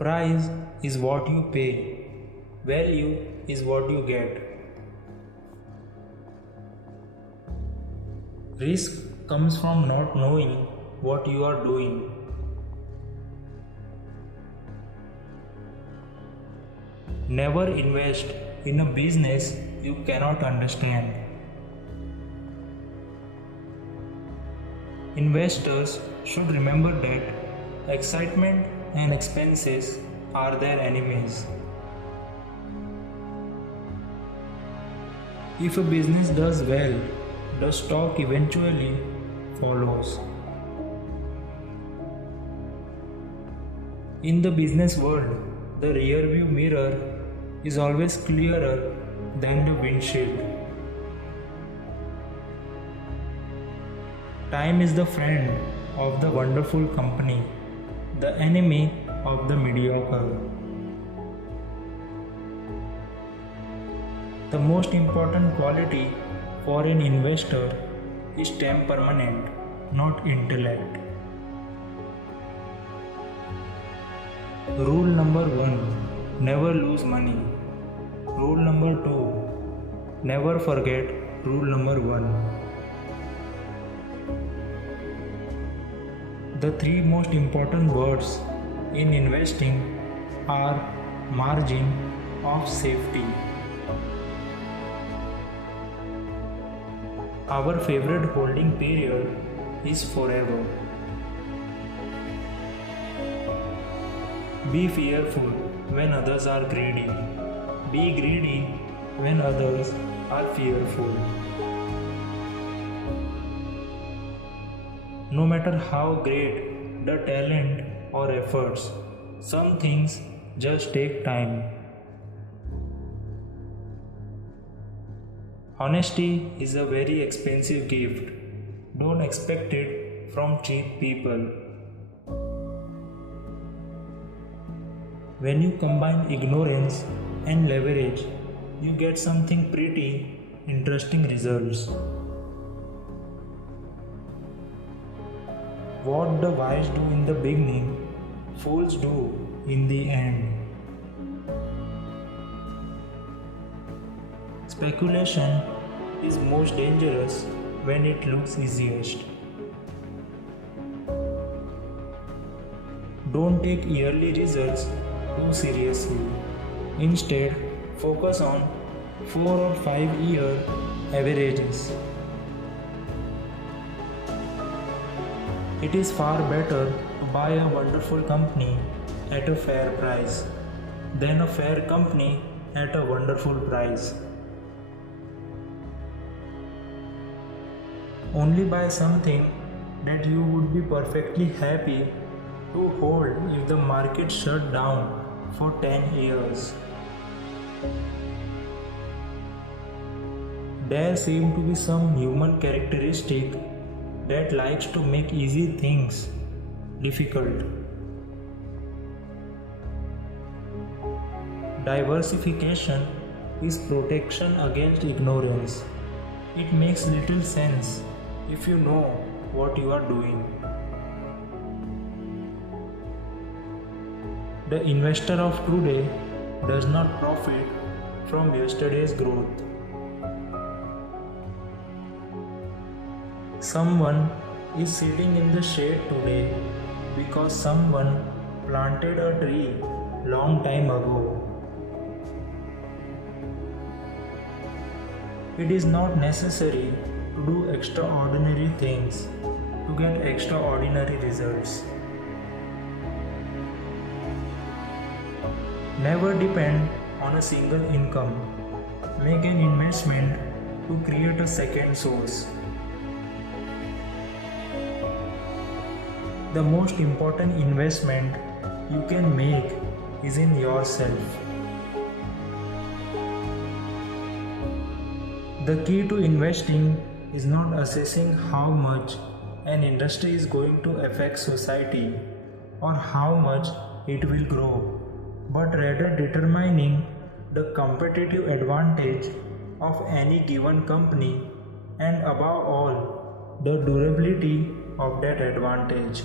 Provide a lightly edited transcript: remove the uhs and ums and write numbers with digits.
Price is what you pay, value is what you get. Risk comes from not knowing what you are doing. Never invest in a business you cannot understand. Investors should remember that excitement and expenses are their enemies. If a business does well, the stock eventually follows. In the business world, the rear view mirror is always clearer than the windshield. Time is the friend of the wonderful company, the enemy of the mediocre. The most important quality for an investor is temperament, not intellect. Rule number 1: never lose money. Rule number 2: never forget rule number 1. The three most important words in investing are margin of safety. Our favorite holding period is forever. Be fearful when others are greedy. Be greedy when others are fearful. No matter how great the talent or efforts, some things just take time. Honesty is a very expensive gift. Don't expect it from cheap people. When you combine ignorance and leverage, you get something pretty interesting results. What the wise do in the beginning, fools do in the end. Speculation is most dangerous when it looks easiest. Don't take yearly results too seriously. Instead, focus on 4 or 5 year averages. It is far better to buy a wonderful company at a fair price than a fair company at a wonderful price. Only buy something that you would be perfectly happy to hold if the market shut down for 10 years. There seems to be some human characteristic that likes to make easy things difficult. Diversification is protection against ignorance. It makes little sense if you know what you are doing. The investor of today does not profit from yesterday's growth. Someone is sitting in the shade today because someone planted a tree long time ago. It is not necessary to do extraordinary things to get extraordinary results. Never depend on a single income. Make an investment to create a second source. The most important investment you can make is in yourself. The key to investing is not assessing how much an industry is going to affect society or how much it will grow, but rather determining the competitive advantage of any given company and above all, the durability of that advantage.